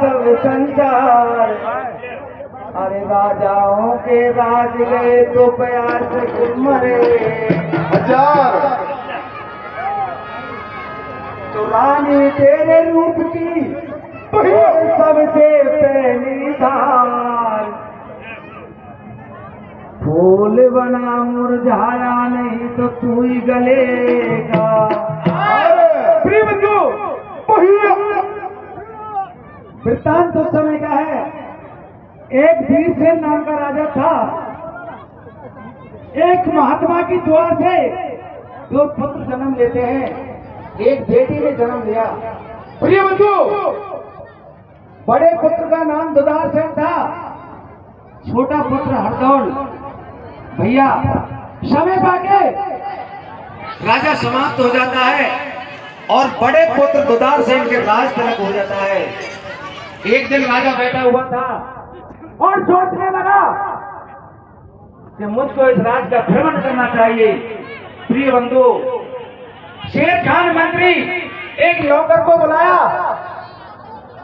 सब संसार। अरे राजाओं के राज गए तो प्यार से क्यों मरे। हजार तो रानी तेरे रूप की सबसे पहली धार। फूल बना मुरझाया नहीं तो तू ही गलेगा। प्रिय बंधु, वृत्तांत उस समय का है। एक भीमसेन नाम का राजा था। एक महात्मा की दुआ से दो पुत्र जन्म लेते हैं। एक बेटी ने जन्म लिया। प्रिय बंधु, बड़े पुत्र का नाम दुदारसेन था, छोटा पुत्र हरदौल। भैया, समय पाके राजा समाप्त हो जाता है और बड़े पुत्र दुदारसेन के राज तिलक हो जाता है। एक दिन राजा बैठा हुआ था और सोचने लगा कि मुझको इस राज का भ्रमण करना चाहिए। प्रिय बंधु, शेर खान मंत्री एक नौकर को बुलाया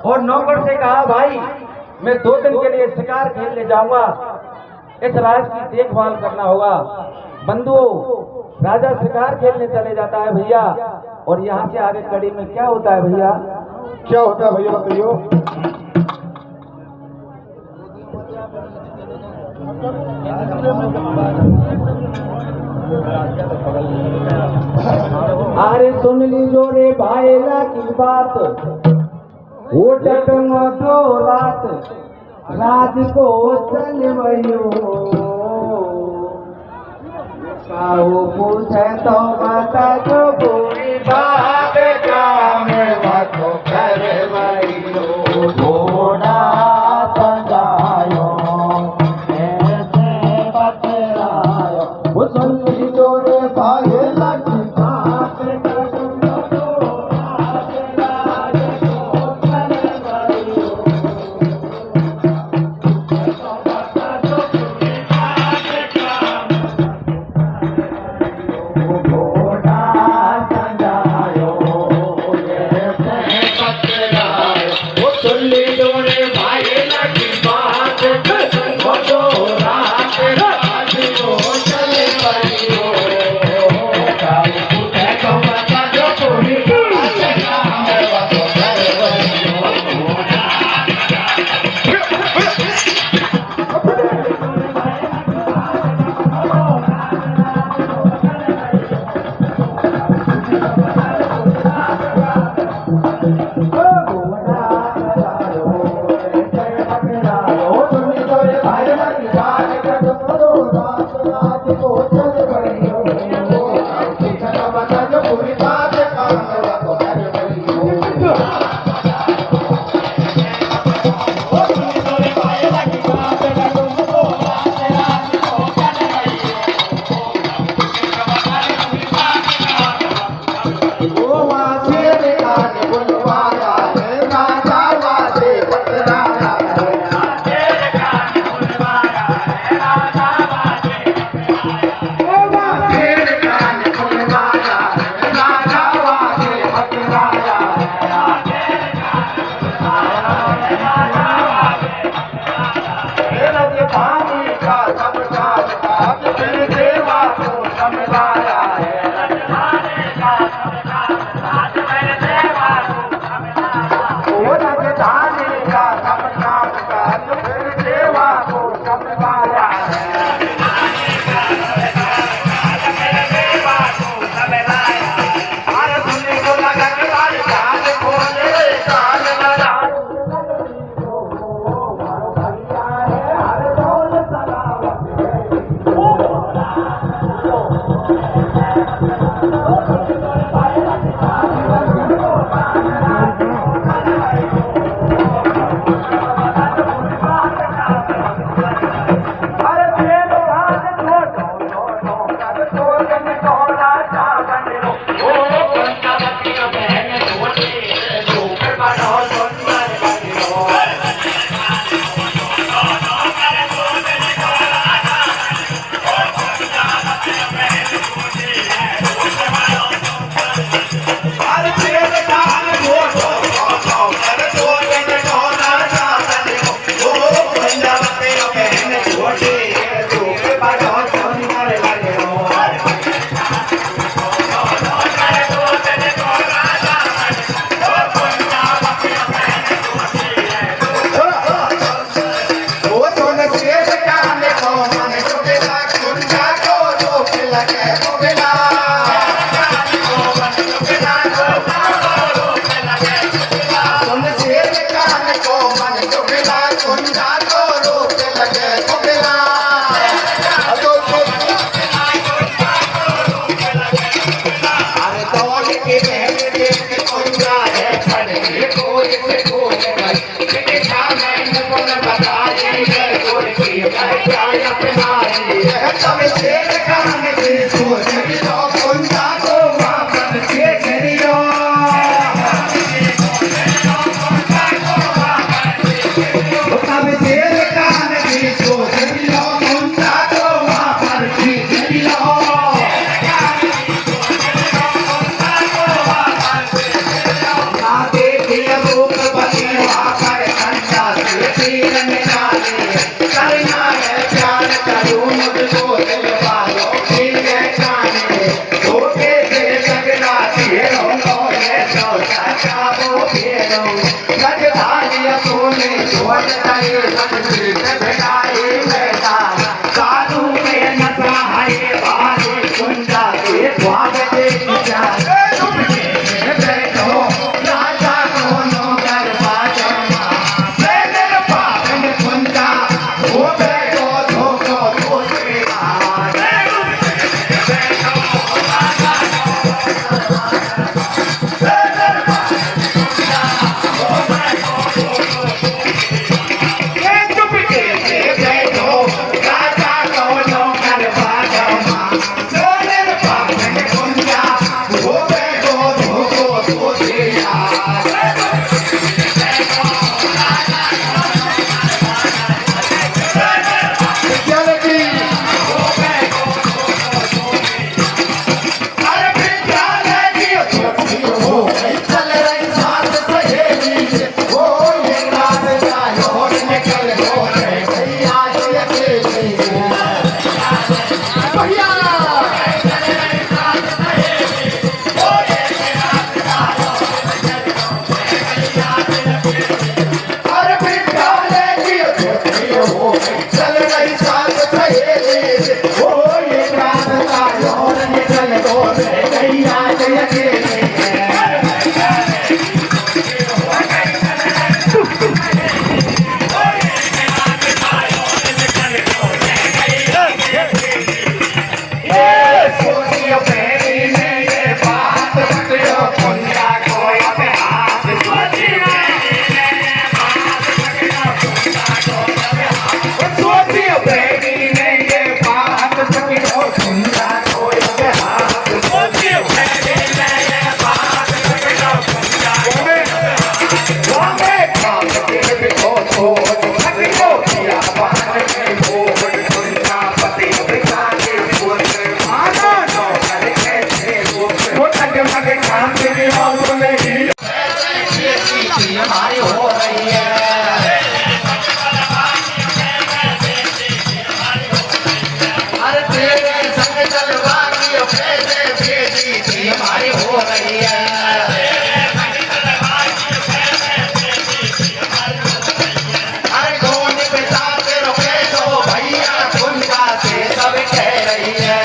और नौकर से कहा, भाई मैं 2 दिन के लिए शिकार खेलने जाऊंगा, इस राज की देखभाल करना होगा। बंधु, राजा शिकार खेलने चले जाता है भैया, और यहाँ से आगे कड़ी में क्या होता है भैया? क्या होता है भैया बताइयो। अरे सुन लीजो रे भाईला की बात, वो डटम दो रात राज को चल वयो। काहू पूछे तो माता जो पूरी बात काम बातो कर वयो। घोड़ा सजायो ऐसे बतलायो। वो सुन लीजो रे भाईला की बात, लगे बुगला सुन शेर कान को मन दुगला कुंडा को रूप लगे बुगला अरे दौड़ के बहन देख कुंडा है खड़े कोई से कोई नहीं देखा मैंने कौन बताई है कोई की क्या अपनाई है सब शेर कान की सोच लो कुंडा को वापस के करियो सब शेर कान की सोच लो कुंडा को वापस के करियो करना है प्यार करूँ मुझको दिल वालों की है जाने धोखे से लगना तेरों ये सोचा क्या वो फेरों लगता लिया तूने छोड़ दे सबसे बिठाई बैठा साधु में नशा है बाहर कुंडा के ख्वाब देख जा बैठो राजा दोनों दरवाजा वो बैठो धोखो धोखेगा चुपके से बैठो राजा दोनों दरवाजा सोने पापन कुंजा वो बैठो धोखो धोखेगा हमारी हो रही है अरे तेरे संग चलवा की पैसे भेजी थी हमारी हो रही है अरे कौन पिता के रुपए तो भैया कुंडा से सब कह रही है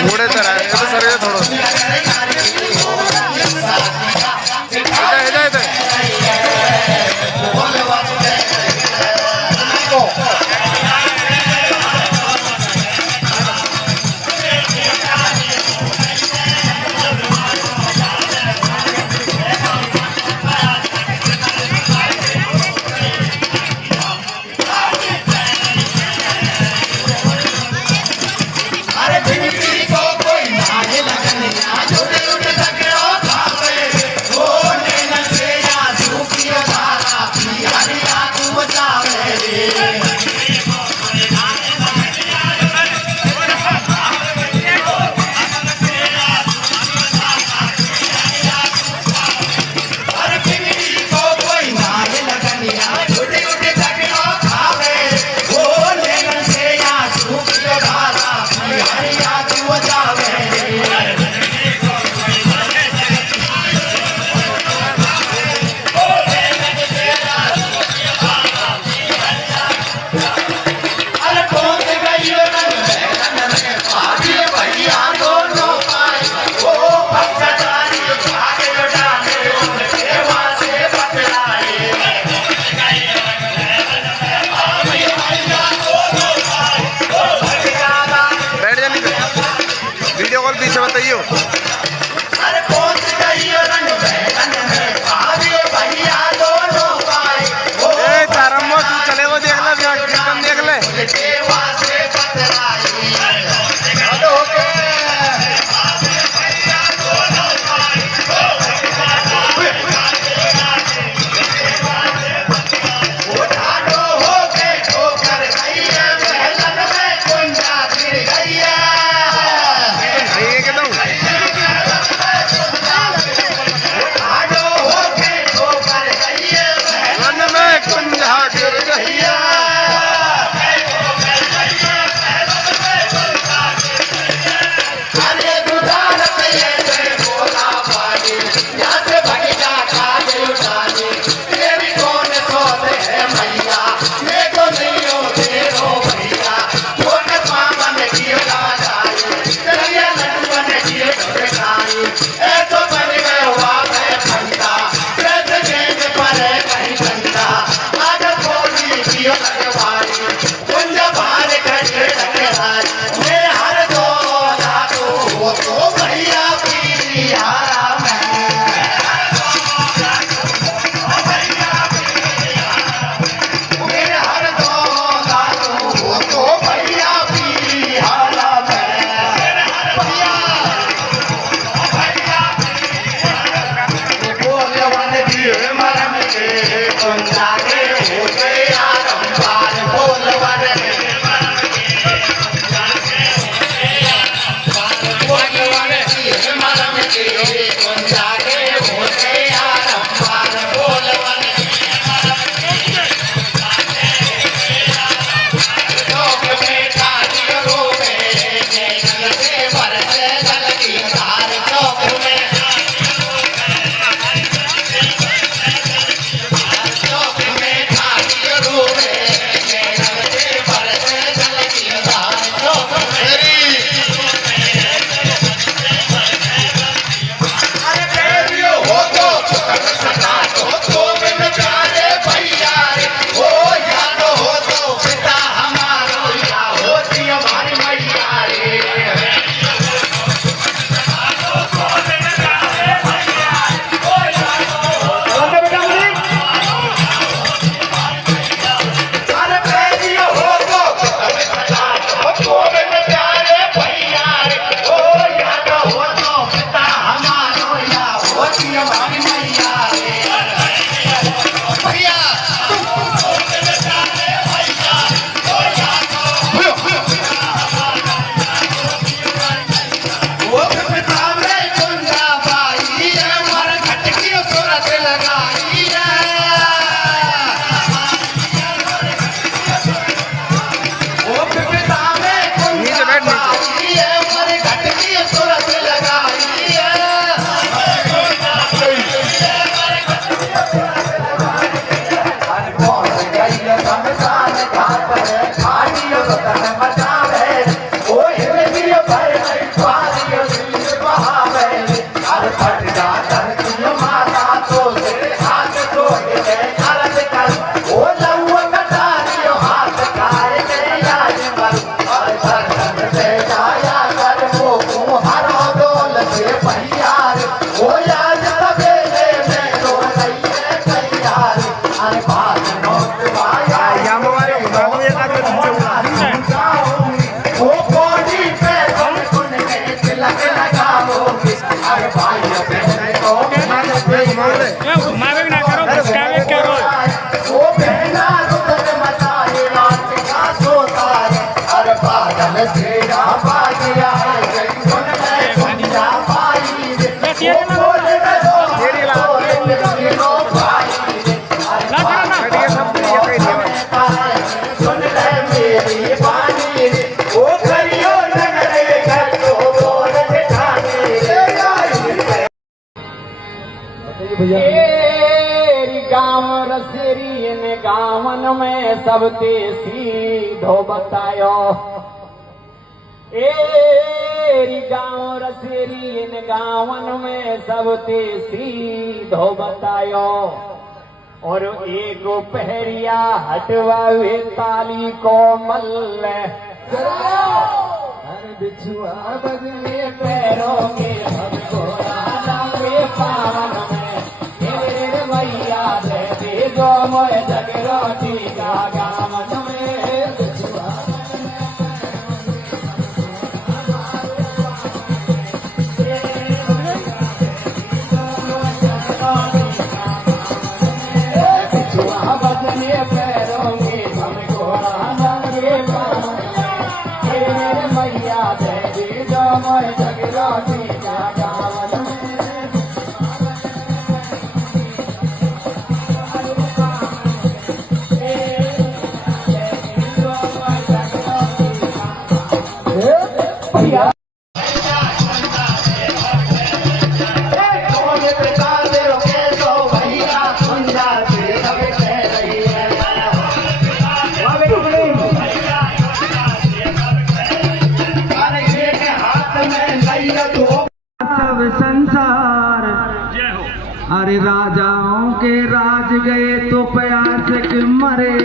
घोड़े तरह है तो सर थोड़ा बोल पीछे बताइयो। अरे पहुंच गई रंग में भाग्य भैया दोनों भाई ए चारम्बो तू चले वो देख ले कीर्तन देख ले। सेवा से बतराई गाँव रसेरी इन गावन में सबते सीधो बतायो। एरी गाँव रसेरी इन गावन में सबते सीधो बतायो। और एक पहरिया हटवावे ताली को मल्ल बिछुआ बजने पे सब संसार अरे राजाओं के राज गए तो प्यास के मरे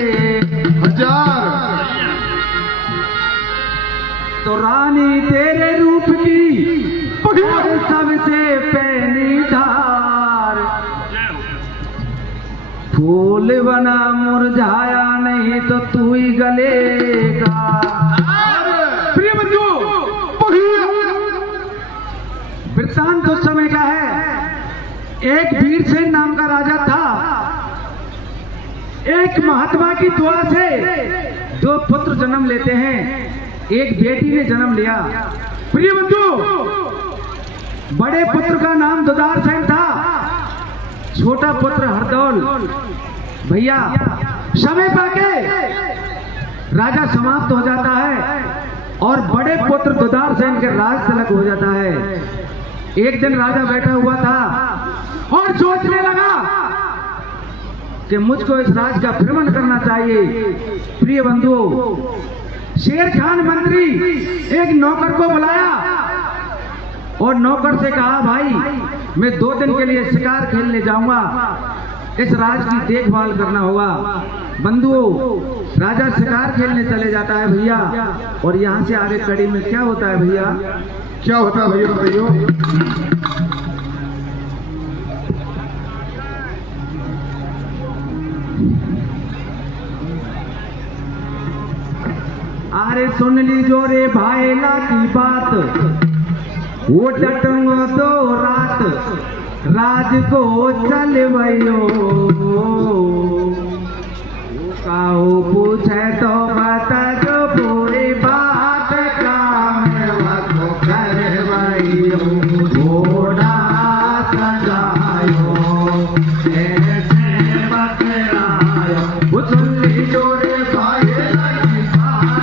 तो रानी तेरे रूप की सबसे पहली धार फूल बना मुरझाया नहीं तो तू ही गलेगा। प्रिय बंधु, वृत्तांत उस समय का है। एक वीरसेन नाम का राजा था। एक महात्मा की दुआ से दो पुत्र जन्म लेते हैं। एक बेटी ने जन्म लिया। प्रिय बंधु, बड़े पुत्र का नाम दुदारसेन था, छोटा पुत्र हरदौल। भैया, समय पाके राजा समाप्त हो जाता है और बड़े पुत्र दुदारसेन के राज तिलक हो जाता है। एक दिन राजा बैठा हुआ था और सोचने लगा कि मुझको इस राज का भ्रमण करना चाहिए। प्रिय बंधुओं, शेर खान मंत्री एक नौकर को बुलाया और नौकर से कहा, भाई मैं 2 दिन के लिए शिकार खेलने जाऊंगा, इस राज की देखभाल करना होगा। बंधुओं, राजा शिकार खेलने चले जाता है भैया। और यहाँ से आगे कड़ी में क्या होता है भैया? क्या होता है भैया बताइयो? अरे सुन लीजो रे भाईला की बात, वो डटूंगो तो रात राज को चलवयो। काऊ पूछे तो बता जो पूरी बात काम करवयो। घोड़ा सजायो ऐसे बकरायो। वो सुन लीजो रे भाईला की बात,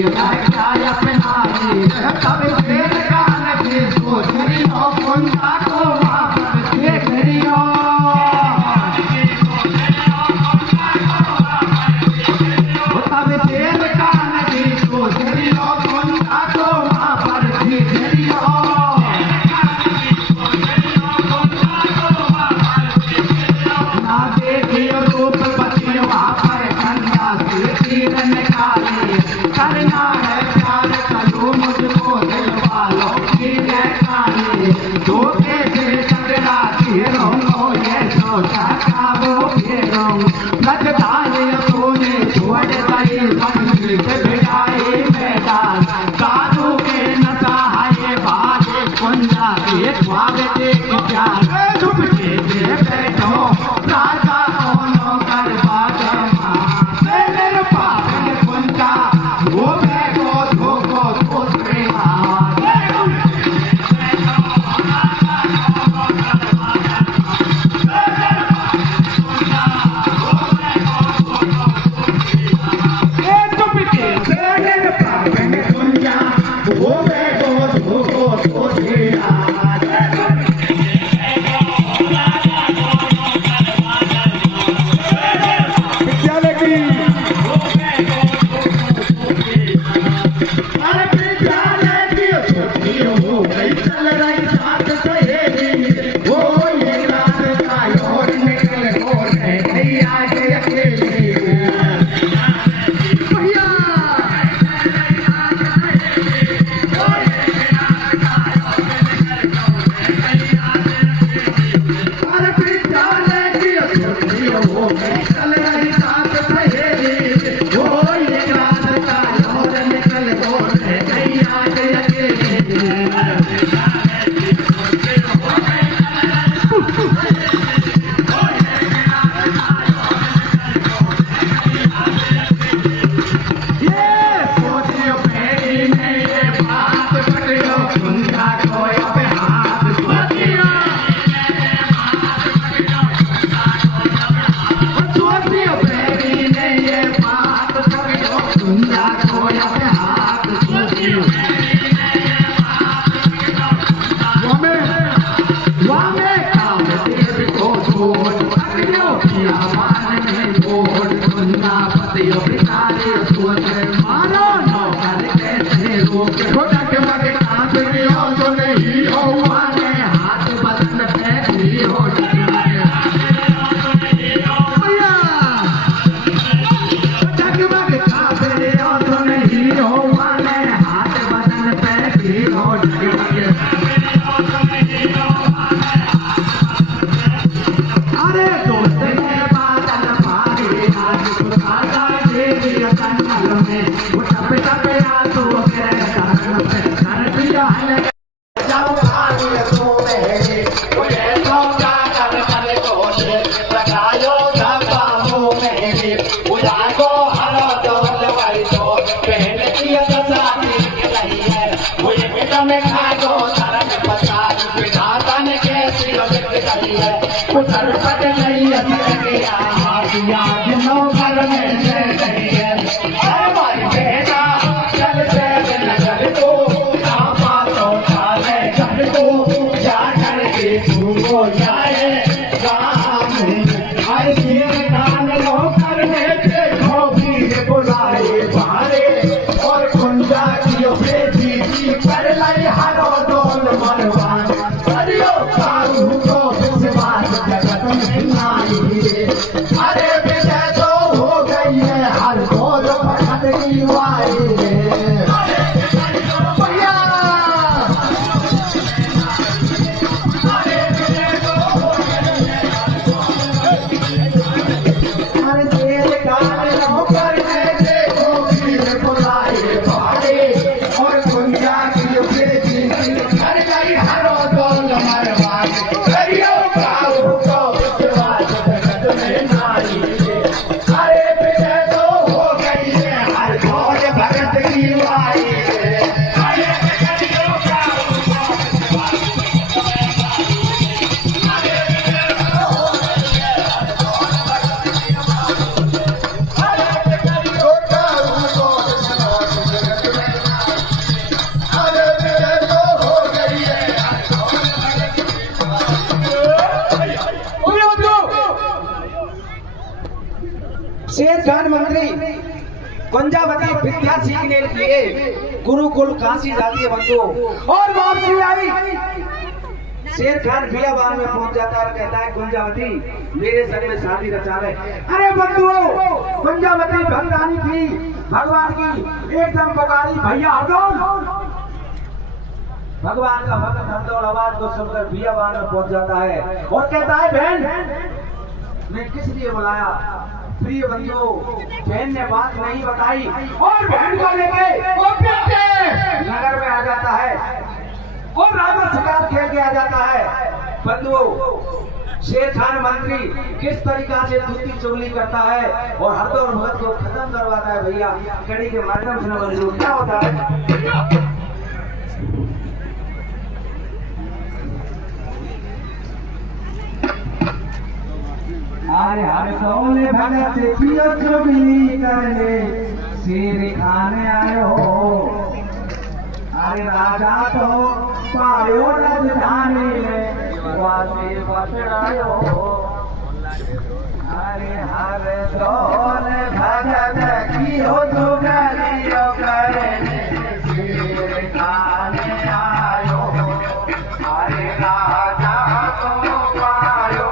की व्याख्या अपनाई तब तेल कान की सोचरियो कुंजा को वापस देखरियो तब तेल कान की सोचरियो कुंजा को वापस देखरियो ना देखियो रूप बची वहाँ पर कंधा से तीर निकाली करना है प्यार करो मुझको दिल वालों की कहानी धोखे से टकरा तीरों को ये सोचा था वो फेरों लगता है तूने छोड़ गई मंदिर से बिठाई मैदान साधु के नशा है बाजे कुंजा के ख्वाब देख प्यार चुपके से बैठो राजा कोनो कर बाजमा मेरे पापे कुंजा वो बैठो धोखो दूसरे का शेर खान मंत्री पंजाबती विद्या सीखने के लिए गुरुकुल काशी जाती है बंधु, और वापसी आई। शेर खान बियाबान में पहुंच जाता है और कहता है गुंजावती मेरे संग में शादी रचा ले। अरे बंधुओं, गुंजावती भगवानी थी, भगवान की एकदम पुकारी भैया हरदौल। भगवान का भक्त हरदौल आवाज को सुनकर बियाबान में पहुंच जाता है और कहता है बहन मैं किस लिए बुलाया। प्रिय बंधुओं, बहन ने बात नहीं बताई और बहन को लेके वो नगर में आ जाता है और राजा शिकार खेल के आ जाता है। बंधुओं, शेर खान मंत्री किस तरीका से दूती चोली करता है और हरदौल भगत को खत्म करवाता है। भैया कड़ी के माध्यम से बंधु क्या होता है। अरे हरदौल भगत पियो चुगली करने शेर खान आयो। अरे राजा तो पायो राजधानी में वासी बसड़ायो। अरे हरदौल भगत पियो चुगली करने शेर खान आयो। अरे राजा तो पायो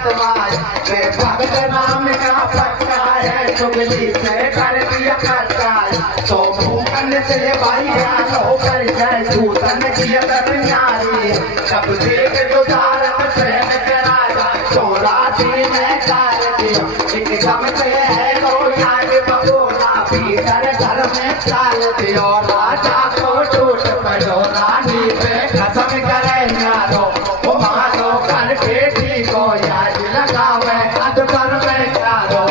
आत्माए वे भगत नाम का पक्का है चुगली से कर दिया खर्चा तो भूखन से भैया लो कर जाए दूतन की दरमियारी जब देख जो दारत प्रेम करा चौरासी में कार दिया एकदम से है लो याद बबूला भीतर घर में चाल दियो राजा को टूट पड़ो रानी पे खत्म करे न्यारो वो मारो कर बेटी को याद लगावे हाथ पर में चारो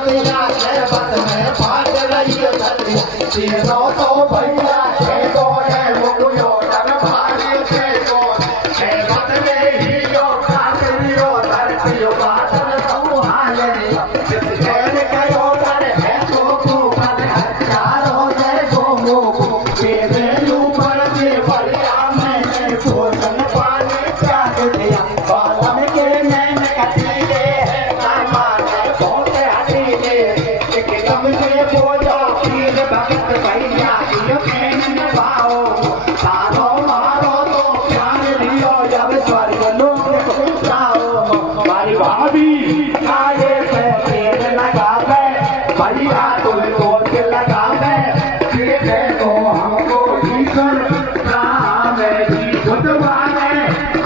बतिया के बत में भाग रही सतिया तीनों तो भैया के दो है मुकुयो डर भारी के दो है बत में ही यो काटरियो धरतियो बादल संहारे जितने कयो डर है तो तू पर हजारों से गोमो के वेलू पर के बढ़िया में भोजन पानी त्याग दिया बालम के नैन कटीले है कामाने बहुत हटीले एकदम से बोझा पीर भगत भैया ये प्रेम भाओ तारो मारो तो प्यार दियो जब स्वर्ग लोक को जाओ हमारी भाभी काहे पे तेल लगावे भैया तुमको दिल लगावे फिर तो हमको ईश्वर राम जी बुधवारे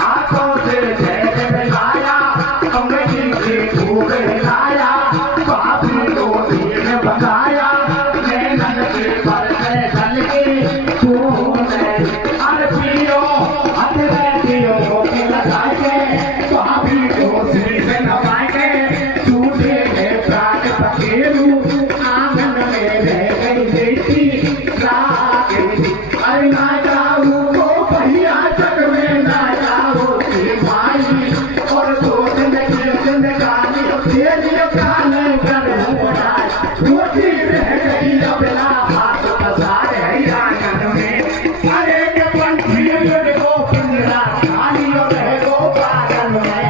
हाथों से जैसे मिलाया कमरी से खूब हिलाया पापी को दीन बगाया नैनन के पर से जल के तूने अरे पियो हथ बैठियो के लगा के पापी को सिर से नवाए के टूटे में प्राण पखेरू आंगन में रह गई बेटी अरे ना जाऊँ तो भैया जग में ना जाऊँ भाई और दो दिन के जिंदगानी तेरी कान कर रोटी रह गई अपना हाथ पसार है आंगन में अरे के पंछी को पिंजरा खाली रह गो बागन में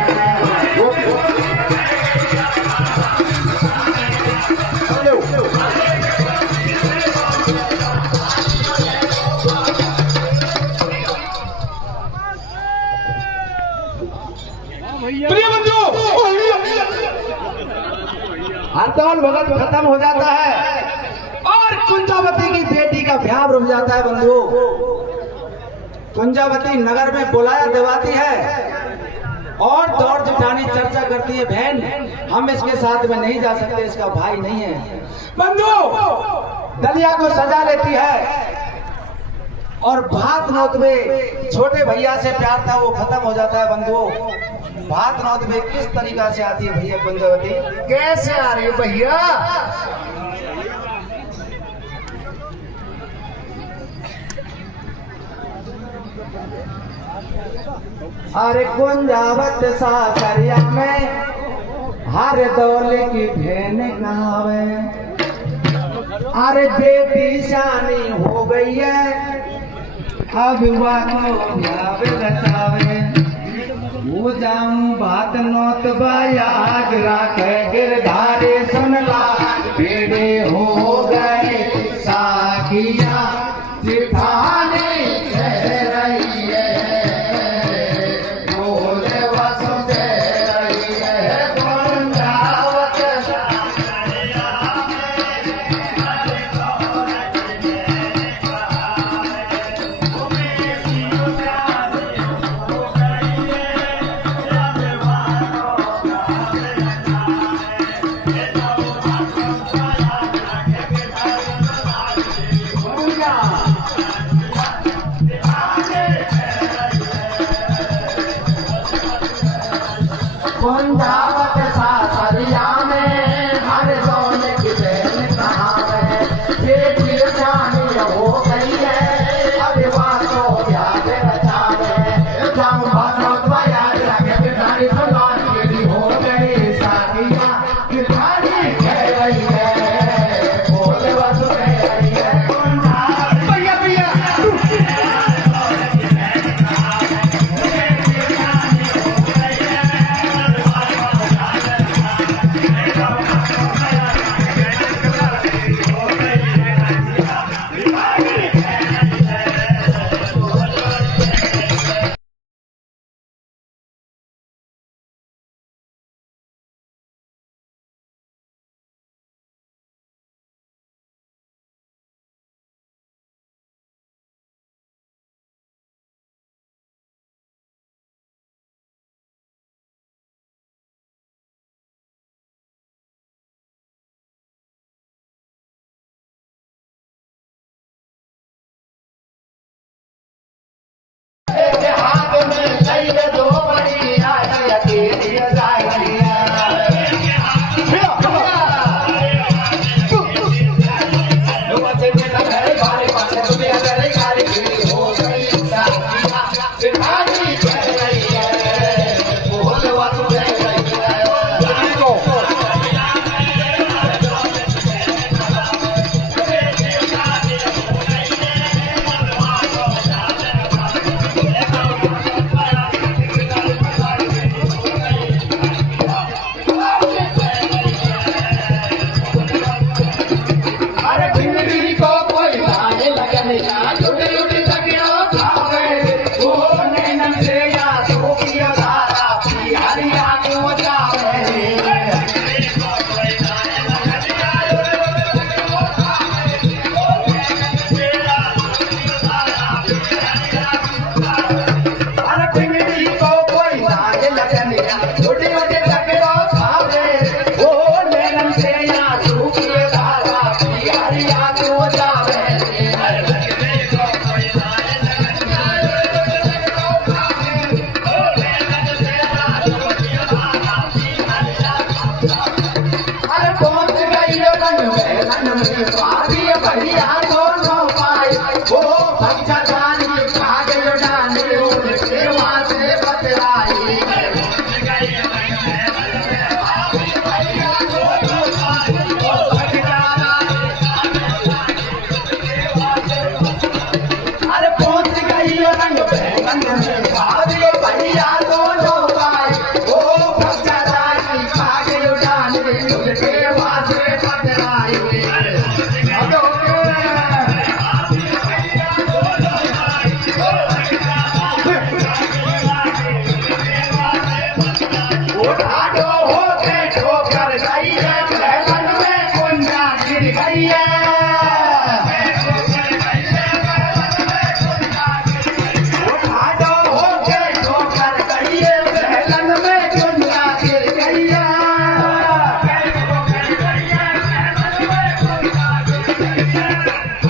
प्रिय बंधु, अंतवन भगत खत्म हो जाता है और कुंजावती की बेटी का ब्याह रुक जाता है बंधु। कुंजावती नगर में बुलाया दिवाती है और दौड़ जुटानी चर्चा करती है, बहन हम इसके साथ में नहीं जा सकते, इसका भाई नहीं है। बंधु दलिया को सजा लेती है और भात नौत में छोटे भैया से प्यार था वो खत्म हो जाता है। बंधुओं भात नौत में किस तरीका से आती है भैया कुंजावती? कैसे आ रही है भैया? अरे कुंजावत सासरिया में हर दौले की भेन कहावे, अरे बेटी शानी हो गई है अब विवाह को बचावे। वो जाऊं बात नौत बायाग राखे गिरधारे सुनला बेड़े हो गए साखिया सिखाने रही है। कुंजावत सासरिया में हर दौले की बहन कहाँ है, बेटी जानी हो गई है अब बात तो याद रचावे। जाऊँ भात याद रखे बिठारी सुनान के लिए हो गई साथिया बिठारी कह रही है बोले बस कह रही है भैया भैया रानी कह रही है, बोल वसु कह रही है। अरे भिंडी को कोई लाने लगन या झूठी झूठी तकियों खावे, वो नैनन से या तो पिया धारा पी हरिया को जावे। अरे भिंडी को कोई लाने लगन या झूठी झूठी तकियों खावे, वो नैनन से या तो पिया धारा पी हरिया को जावे। अरे पहुंच गई रन में स्वादी भैया दोनों पाए, वो भैया जानी भाग लुटाने उनके वहां से बतलाई। अरे पहुंच गई रंग में स्वादी भैया दोनों पाए, वो भैया जानी भाग लुटाने उनके वहां से बतलाई। ढाडो होके ठोकर गई है, बैलन में कुंजा गिर गई है। ढाडो होके ठोकर गई है, बैलन में कुंजा गिर गई है।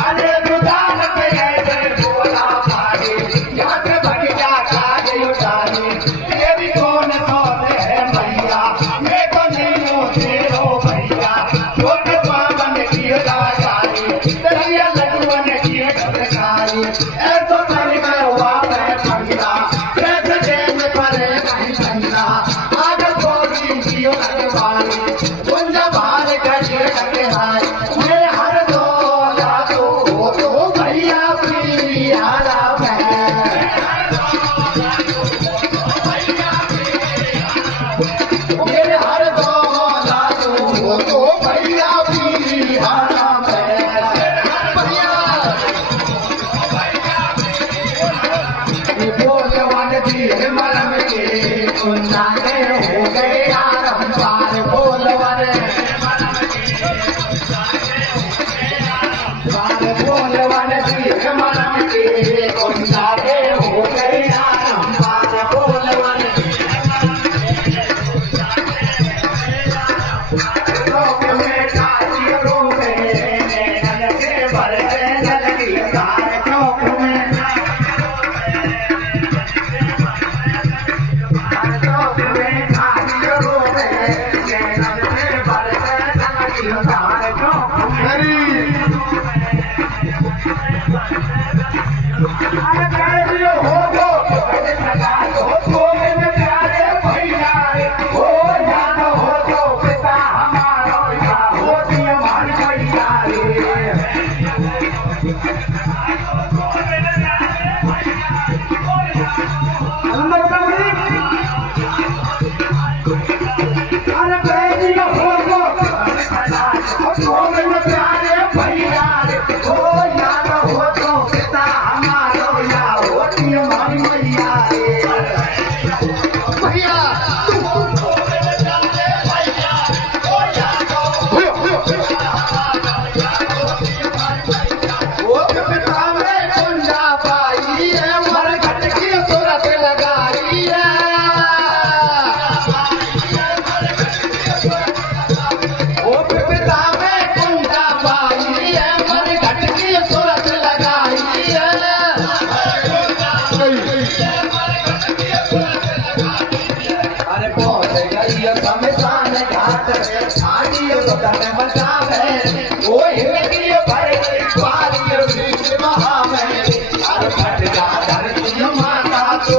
अरे दुकान पे ऐसे बोला भागे, यहाँ से भग जा काज उठाने, ये भी कौन सौदे है भैया, मैं तो नहीं हूँ तेरो भैया। छोटे पावन की राजाई, दरिया लडुअन की ढलकाई, ऐसो कर हुआ मैं भंगा, कैसे जेल परे नहीं भंगा। आगे थोड़ी जियो लगवाई, कुंज बाहर करिए लगे हाय, मेरे हर दौला तो भैया पियाला मैं। मेरे हर दौला तो भैया पियाला मैं। बोलवन जी मरम के कुंजाने हो गए आरंभार, बोलवन बोलवन जी मरम के कुंजाने हो गए आरंभार, बोलवन लोक में काजियों में नैनन के बरसे नदी धार। चौक में चौक में काजियों में नैनन के बरसे नदी धार। चौक अरे काजियों हो गो लगा दो तो में प्यारे भैया, हो जानो हो तो पिता हमारा या होती हमारी भैया रे। अरे काजियों हो गो तो में प्यारे भैया रे, हो जानो हो तो पिता हमारा या होती हमारी भैया रे। भैया वो पिता में कुंजा पाई है, मरघट की सूरत लगाई है। वो पिता में कुंजा पाई है, मरघट की सूरत लगाई है। अरे पहुंच गई शमशान घाट, आगे बदन मचावे, वो हिलकी भर पारी बीच महा में। अरे फट जा धरती माता तो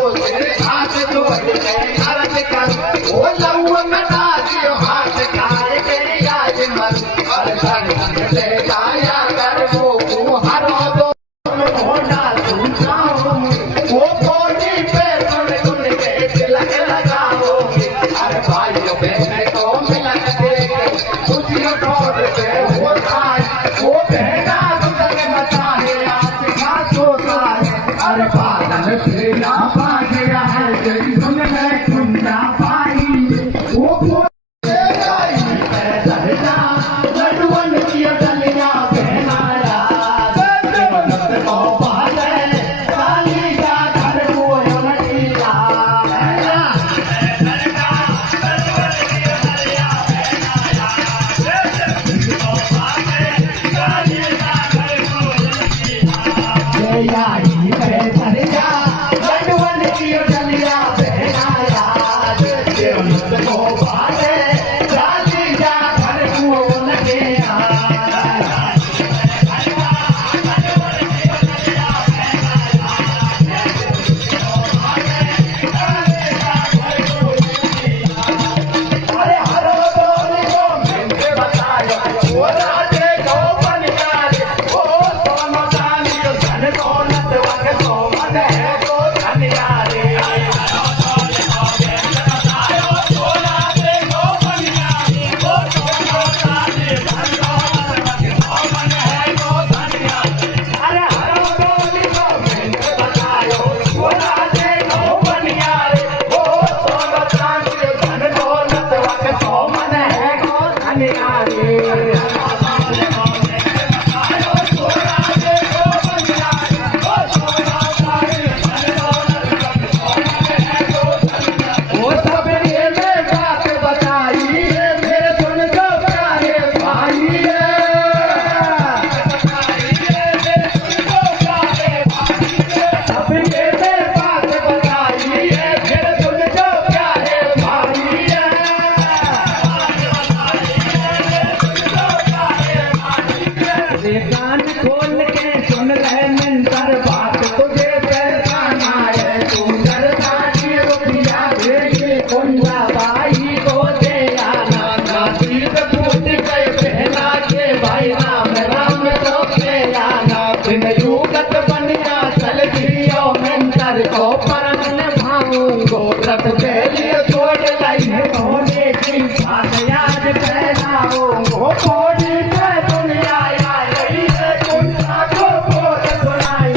रत के लिए छोड़ लाई होने की बात याद पहनाऊंगो पौड़ी पे दुनिया आ रही है कुंडा को बोल सुनाई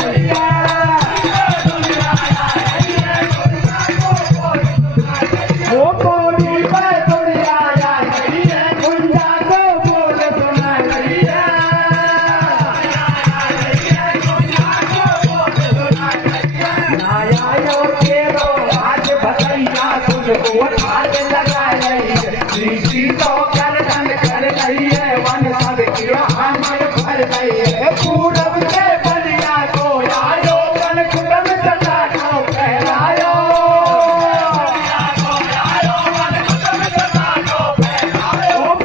दुनिया आ रही है कुंडा को बोल सुनाई वो पौड़ी पे दुनिया आ रही है कुंडा को बोल सुनाई तुझको हाथ लगा रही तो गर्दन कर रही है वन सब की हमर भर रही है पूरब के बलिया को आयो कल कुटम सदा को फहरायो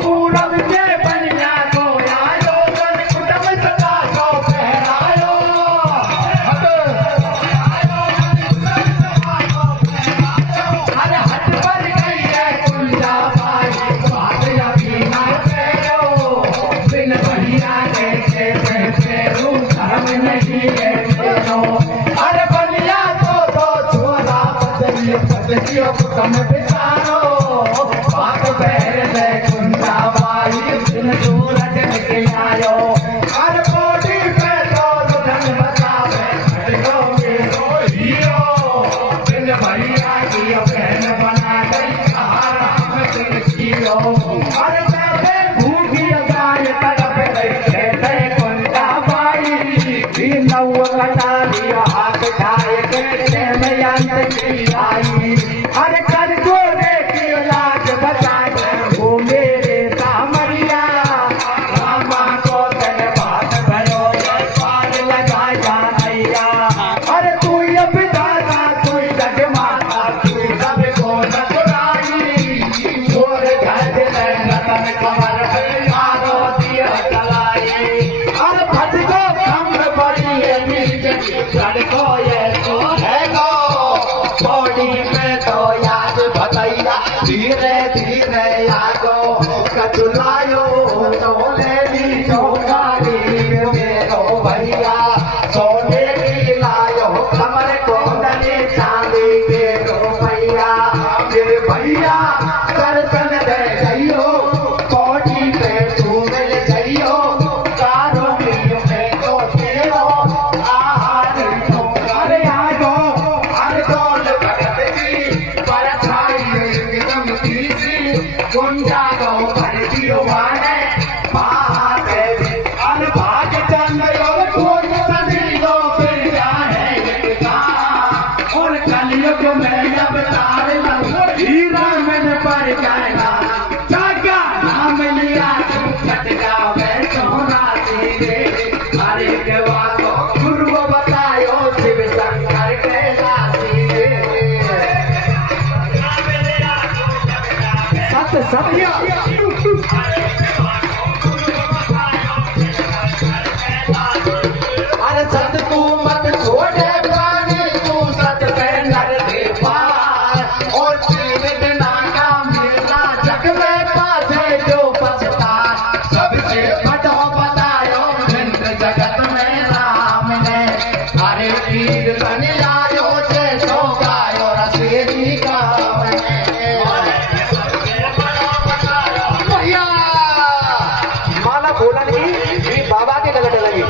पूरब के बलिया को आयो कल कुटम सदा को फहरायो अरे बलिया तो छोरा बदलियो कुटम बिचारो बात बहर दे कुंडा बाई दिन सूरज निकल आयो अरे कोटी पे तो धन बतावे हटो मेरो हीरो दिल भैया की बहन बना गई सहारा हम दिल जियो अरे मैं भूखी गाय तड़प रही कैसे कुंडा बाई नौकटा लियो हाथ खाए के में अंत की आई हर कर को देखी लाज बचा वो मेरे सामरिया रामा को तन बात भरो पार लगा जाइया अरे तू ये पिता तू जग माता तू सब को नचुराई मोर घर रतन कमर मारो दिया चलाई अरे भटको सड़को ये तो है गो बॉडी में तो याद भतैया धीरे धीरे आगो कचुलायो तो ले ली जो गाड़ी मेरो भैया सोने की लायो कमर को डले चांदी के रुपैया मेरे भैया दर्शन दे जाइयो बॉडी पे तू मिल जाइयो कारो में तो तेरो कुंडा को भर दियो वाने बात अन भाग चंदयो कोई संदियो फिर जाने एकता और कलयुग में अब तार हीरा मन पर जाएगा जागा नाम लिया कटगा में सोना सीधे हरे के वाको गुरु बतायो शिव शंकर के सत्या अरे सत तू मत छोड़े पानी तू सत पे नर दे पार और बिना का मिलना जग में पासे जो पछता सबसे बड़ो बतायो जिंद जगत में राम ने हरे वीर बन आयो से सो गायो रसेरी का बोला नहीं बाबा के गलत लगी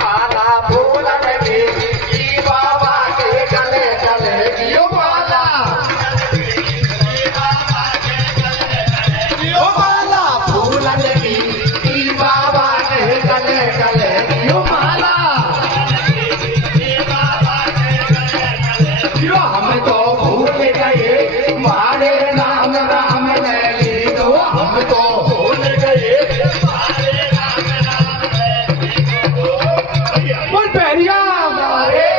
माला बोला नहीं बाबा के गले गले माला माला भूला नहीं बाबा के गले गले माला हम तो भूल गए मारे नाम राम ने हम तो भूल गए पैरिया हमारे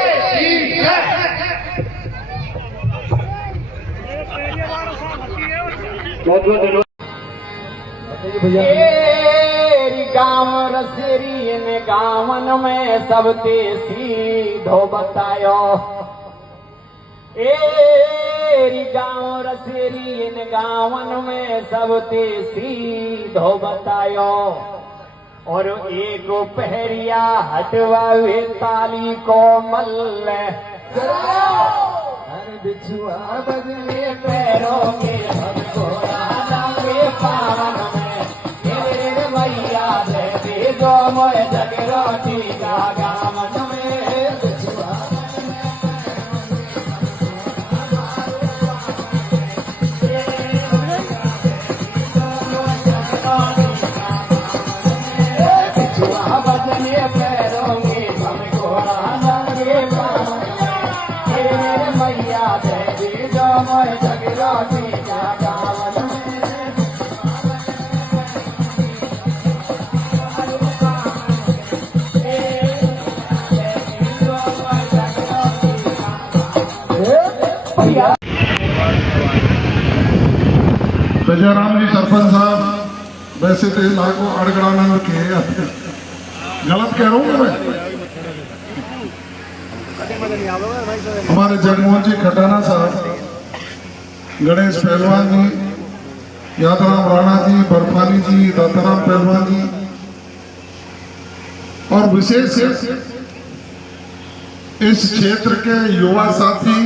गाँव रसेरी इन गावन में सब सीधो बतायो एरी गाँव रसेरी इन गावन में सब सीधो बतायो और एक पहरिया हटवा ताली को मल्ल अरे बिछुआ बजने पैरों के हमको डाले पावन में तेरे मैया देवी जो मोए जगरोटी का गामन में बिछुआ बजने पैरों के हमको डाले पावन तेरे मैया देवी जो मोए जगरोटी का गामन में जयराम जी सरपंच साहब वैसे तो लाखों अड़गड़ाना में कहे गलत कह रहा हूँ मैं। हमारे जगमोहन जी खटाना साहब, गणेश पहलवान जी, यादराम राणा जी, बर्फानी जी, दत्ताराम पहलवान जी और विशेष इस क्षेत्र के युवा साथी